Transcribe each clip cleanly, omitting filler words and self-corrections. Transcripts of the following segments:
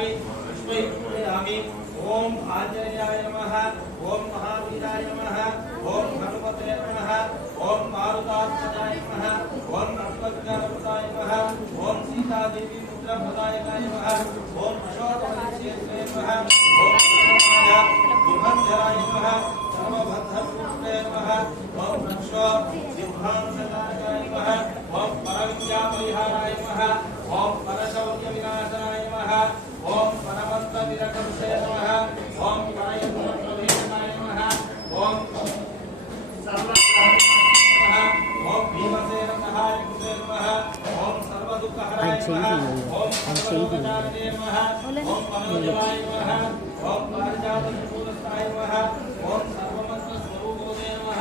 पूजयामि पुष्पैः पूजयामि। ओम आंजनेयाय नमः, ओम महावीराय नमः, ओम हनुमते नमः, ओम मारुतात्मजाय नमः, ओम नमस्कृताय नमः, ओम सीता देवी पुत्रप्रदायकाय नमः, ओम अशोकवंशीय नमः, ओम विभंजराय नमः, सर्वभद्रपुत्रे नमः, ओम रक्षो सिंहासनाय नमः, ओम परविद्यापरिहाराय नमः, ओम परशौर्यविनाशाय नमः, ओम परमन्त्रविरकंसे नमः, ओम परयुक्तप्रभेदनाय नमः, ओम सर्वग्रहणाय नमः, ओम भीमसेनसहाय नमः, ओम सर्वदुःखहराय नमः, ओम सर्वलोकजातवे नमः, ओम मनोजवाय नमः, ओम पारिजातपूरस्ताय नमः, ओम सर्वमन्त्रस्वरूपोदे नमः,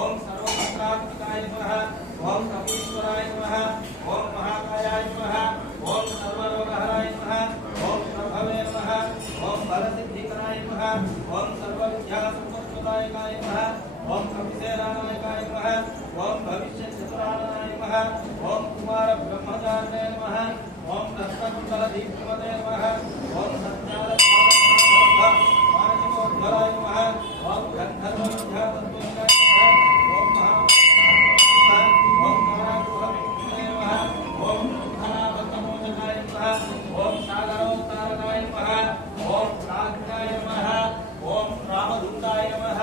ओम सर्वमन्त्रात्मिकाय नमः, ओम कपीश्वराय नमः, ओम महाकायाय नमः, ओम सर्वरोगहराय नमः, ओम प्रभवे नमः, ओम बलसिद्धिकराय नमः, ओम सर्वविद्यासम्पत्प्रदायकाय नमः, ओम कपिसेनानायकाय नमः, ओम भविष्यचतुराननाय नमः, ओम कुमारब्रह्मचारिणे नमः, ओम दत्तकुण्डलदीप्तिमते नमः, ओम सज्जालमानसोद्धराय नमः, ओम गन्धर्वविद्यातत्त्वज्ञाय नमः, ओम ओम कारागृहविक्रिये नमः, ओम धनावतमोचकाय नमः, ओम सागरोत्तारकाय नमः, ओम प्राज्ञाय नमः, ओम रामदूताय नमः,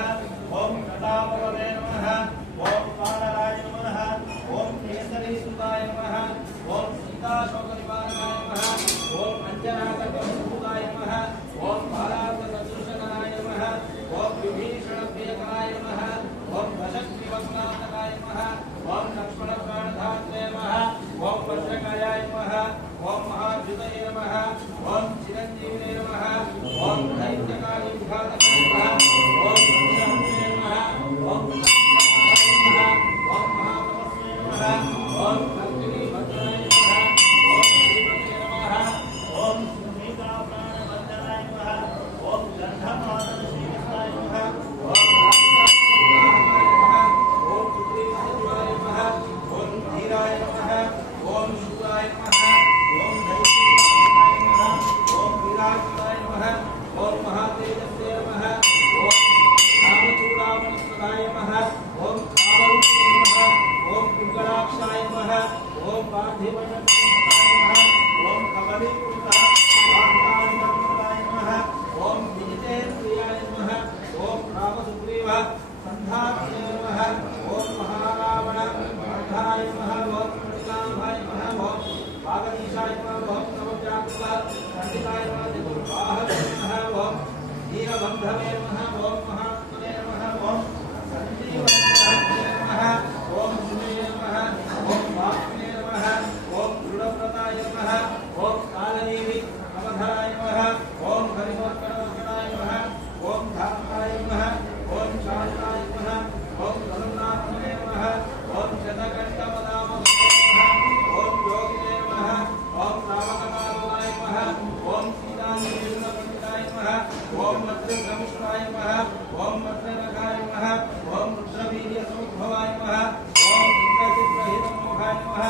ओम कटामलवे नमः, ओम वानराय नमः, ओम केसरीसुताय नमः, ओम सीताशोकनिवारणाय नमः, ओम अंजनाकल्पसुताय नमः, ओम बालार्कसदृशकराय नमः, ओम विभीषणप्रियकराय नमः, ओम वशक्तिवक्नाथकाय नमः, ओम लक्ष्मणप्राणधात्रे नमः, ओम वज्रकायाय नमः, ओम महाद्युतये नमः, ओम चिरञ्जीविने नमः, ओम दैत्यकालीघातकाय नमः, ओम शक्ते नमः, ओम नमः, ओम महातपस्वे नमः, ओम भक्तिभद्राय नमः, ओम श्रीमते नमः, ओम सुनीताप्राणवन्दनाय नमः, ओम गन्धमादनश्रीकृष्णाय नमः, ओम धीराय नमः, ओम शूराय नमः, ओम दैत्यकाय नमः, ओम विराजताय नमः, ओम महातेजस्वे नमः, ओम रामचूडामणिप्रदाय नमः, ओम कामरूपिणे नमः, ओम पिङ्गलाक्षाय नमः, ओम पार्थिवनप्रियताय नमः, ओम कमलीकृताय नमः, ओम विजितेन्द्रियाय नमः, ओम रामसुग्रीव संधात्रे नमः, ओम महारावण अर्धाय नमः, ओम कृष्णाभाय नमः, ओम भागदीशाय नमः, ओम नवव्याकुल पंडिताय नमः, चतुर्बाहवे नमः, ओम वीरबन्धवे नमः, ओम महात्मने नमः, ओम संजीवनाय नमः, ओम सुने नमः, ओम वाक्ने नमः, ओम दृढव्रताय नमः, ओम कालनेमि अवधराय नमः, ओम हरिवर्कणाय नमः, ओम धाताय नमः, ओम शान्ताय नमः, ओम प्रसन्नात्मने नमः, ओम शतकण्ठपदामहे नमः, ओम योगिने नमः, ओम रामकपालाय नमः, ओम सीतान्वेषणपण्डिताय नमः, ओम वज्रभ्रंशनाय नमः, ओम वज्रनखाय नमः, ओम रुद्रवीर्यसमुद्भवाय नमः, ओम इंद्रचित्रहितमोहाय नमः,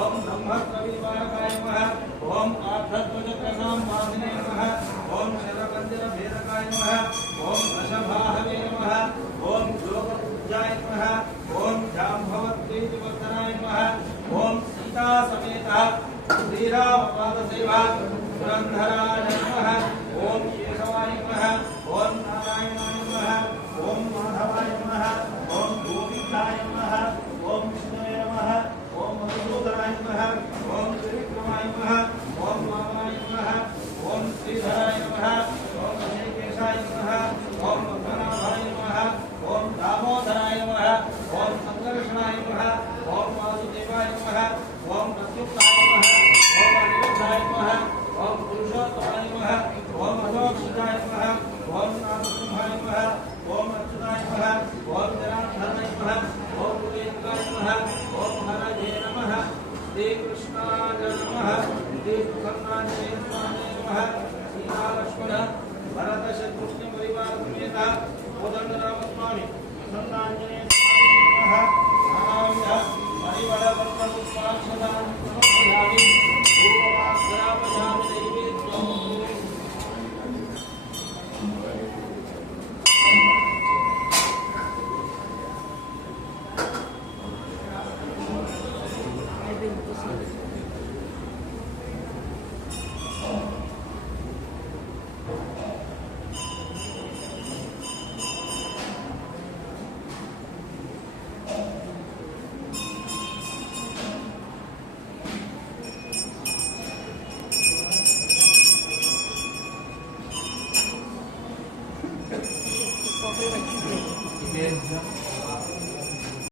ओम ब्रह्मप्रविवारकाय नमः, ओम आर्धध्वजप्रणामवासिने नमः, ओम शरपञ्जरभेदकाय नमः, ओम वृषभाहवे नमः, ओम योगपूज्याय नमः, ओम जाम्भवत्प्रीतिवर्धनाय नमः, ओम सीतासमेतः श्रीरामपादसेवा पुरन्धराय नमः, ओम केशवाय नमः, ओम नारायणाय नमः, ओम माधवाय नमः, ओम गोविन्दाय नमः, ओम विष्णवे नमः, ओम मधुसूदनाय नमः, ओम त्रिविक्रमाय नमः, ओम वामनाय नमः, ओम श्रीधराय नमः, ओम ऋषिकेशाय नमः, ओम पद्मनाभाय नमः, ओम दामोदराय नमः, ओम संकर्षणाय नमः, ओम वासुदेवाय नमः, ओम प्रत्युक्ताय नमः, ओम अनिरुद्धाय नमः, ओम पुरुषोत्तमाय नमः, ओम अजोक्षजाय नमः, ओम नामसिंहाय नमः, ओम अच्युताय नमः, ओम जनार्दनाय नमः, ओम कुलेन्द्राय नमः, ओम हरये नमः, श्रीकृष्णाय नमः, श्रीप्रसन्नाय नमः, सीतालक्ष्मण भरत शत्रुघ्न परिवार समेत कोदंडरामस्वामी प्रसन्नाञ्जनेय